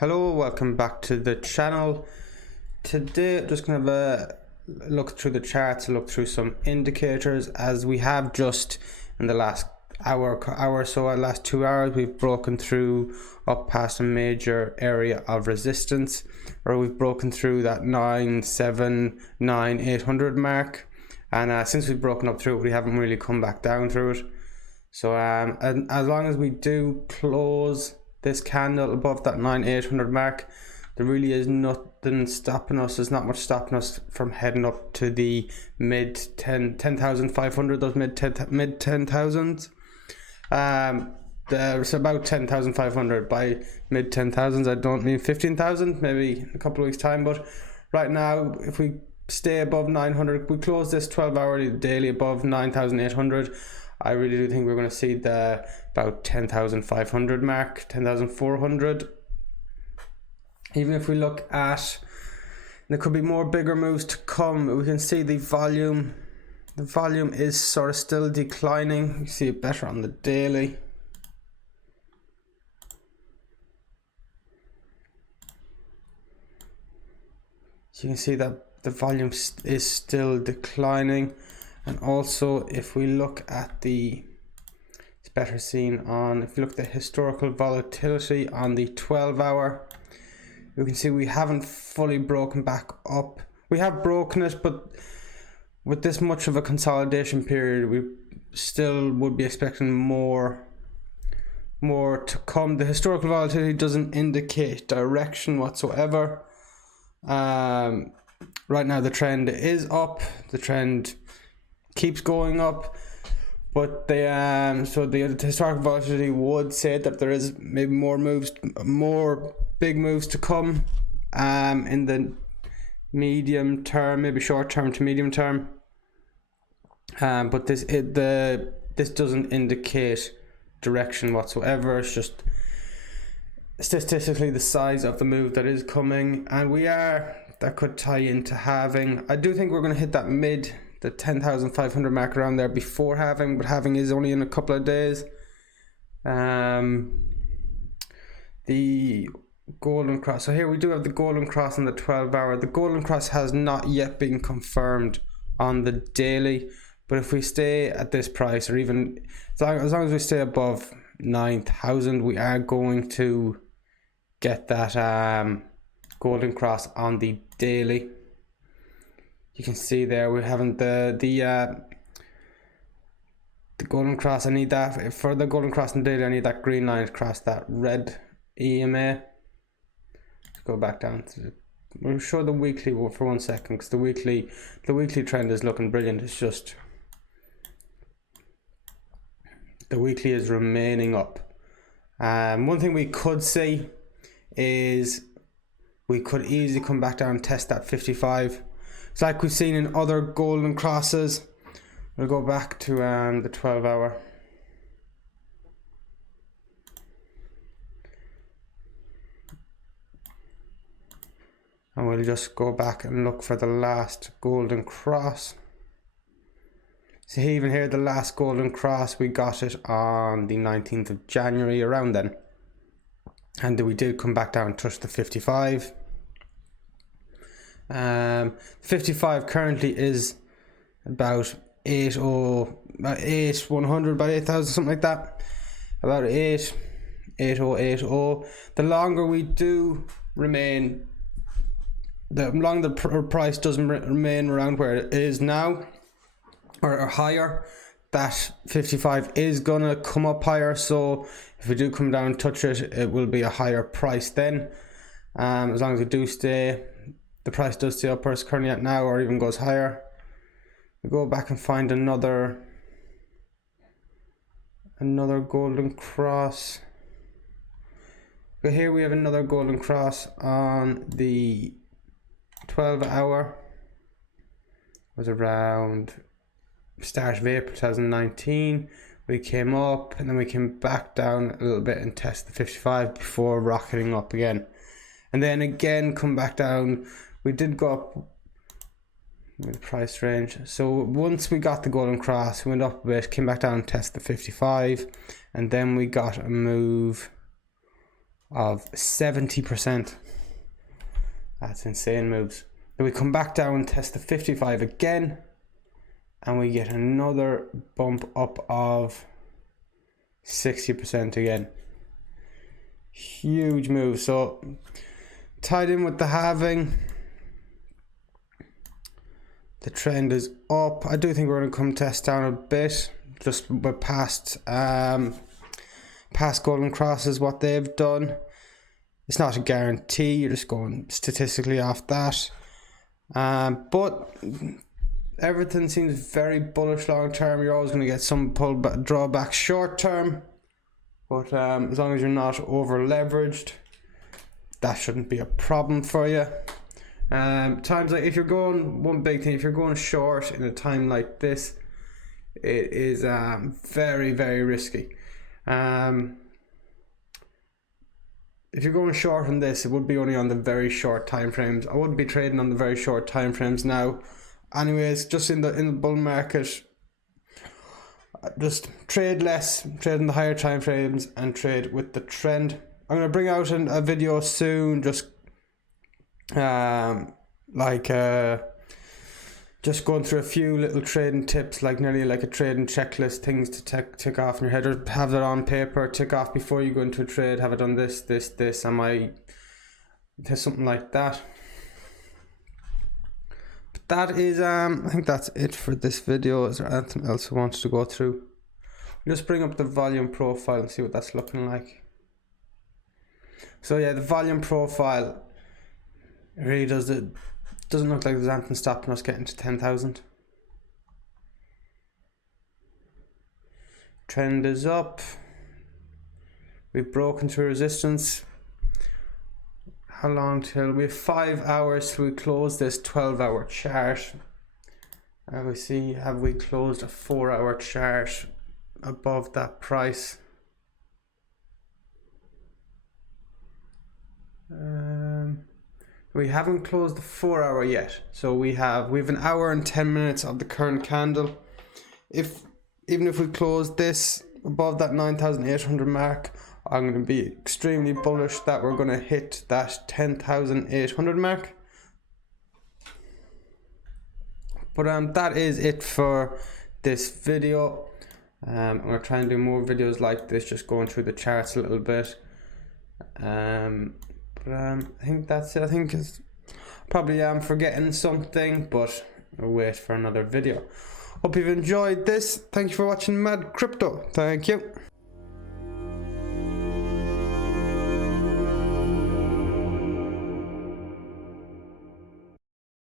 Hello, welcome back to the channel. Today I'm just going to have a look through the charts, look through some indicators, as we have just in the last hour or so, last 2 hours, we've broken through up past a major area of resistance, or we've broken through that 979-800 mark, and since we've broken up through it, we haven't really come back down through it. So and as long as we do close this candle above that 9,800 mark, there really is nothing stopping us. There's not much stopping us from heading up to the mid 10,500, those mid 10,000s. There's about 10,500 by mid 10,000s. I don't mean 15,000, maybe in a couple of weeks time, but right now if we stay above 900, we close this 12-hourly daily above 9,800, I really do think we're going to see the about 10,500 mark, 10,400. Even if we look at, there could be more bigger moves to come. We can see the volume is sort of still declining. You see it better on the daily. So you can see that the volume is still declining. And also if we look at it's better seen on, if you look at the historical volatility on the 12-hour, you can see we haven't fully broken back up. We have broken it, but with this much of a consolidation period, we still would be expecting more to come. The historical volatility doesn't indicate direction whatsoever. Right now the trend is up, the trend keeps going up, but the historical volatility would say that there is maybe more big moves to come in the medium term, maybe short term to medium term. But this doesn't indicate direction whatsoever. It's just statistically the size of the move that is coming, and that could tie into halving. I do think we're going to hit that the 10,500 mark around there before halving, but halving is only in a couple of days. The golden cross, so here we do have the golden cross on the 12-hour. The golden cross has not yet been confirmed on the daily, but if we stay at this price, or even as long as we stay above 9,000, we are going to get that golden cross on the daily. You can see there we haven't the golden cross. I need that for the golden cross in the daily. I need that green line across that red EMA. Let's go back down to we'll show the weekly for 1 second, because the weekly trend is looking brilliant. It's just the weekly is remaining up. One thing we could see is we could easily come back down and test that 55. It's like we've seen in other golden crosses. We'll go back to the 12-hour. And we'll just go back and look for the last golden cross. So even here, the last golden cross, we got it on the 19th of January, around then. And we did come back down and touch the 55. 55 currently is about 8,100, about 8,000, something like that. About 8,8080. The longer we do remain, the longer the price doesn't remain around where it is now, or higher, that 55 is gonna come up higher. So if we do come down and touch it, it will be a higher price then. As long as we do stay, the price does stay up where it's currently at now, or even goes higher. We go back and find another golden cross. But here we have another golden cross on the 12-hour. It was around start of April 2019. We came up and then we came back down a little bit and test the 55 before rocketing up again, and then again come back down. We did go up with the price range. So once we got the golden cross, we went up a bit, came back down and tested the 55, and then we got a move of 70%. That's insane moves. Then we come back down, test the 55 again, and we get another bump up of 60% again. Huge move. So tied in with the halving, the trend is up. I do think we're going to come test down a bit. Just we're past golden crosses, what they've done. It's not a guarantee, you're just going statistically off that. But everything seems very bullish long term. You're always going to get some drawbacks short term, but as long as you're not over leveraged, that shouldn't be a problem for you. Times like, if you're going, one big thing, if you're going short in a time like this, it is very, very risky. If you're going short on this, it would be only on the very short time frames. I wouldn't be trading on the very short time frames now. Anyways, just in the bull market, just trade less, trade in the higher time frames, and trade with the trend. I'm going to bring out a video soon, just just going through a few little trading tips, like nearly like a trading checklist, things to tick off in your head, or have it on paper, tick off before you go into a trade. Have I done this, am I, something like that. But that is, I think that's it for this video. Is there anything else I wanted to go through? I'll just bring up the volume profile and see what that's looking like. So yeah, the volume profile, it really doesn't look like there's anything stopping us getting to 10,000. Trend is up. We've broken through resistance. How long till we have 5 hours till we close this 12-hour chart? We see, have we closed a 4-hour chart above that price? We haven't closed the 4-hour yet, so we have an hour and 10 minutes of the current candle. Even if we close this above that 9,800 mark, I'm going to be extremely bullish that we're going to hit that 10,800 mark. But that is it for this video. I'm going to try and do more videos like this, just going through the charts a little bit. I think that's it. I think it's probably forgetting something, but I'll wait for another video. Hope you've enjoyed this. Thank you for watching Mad Crypto. Thank you.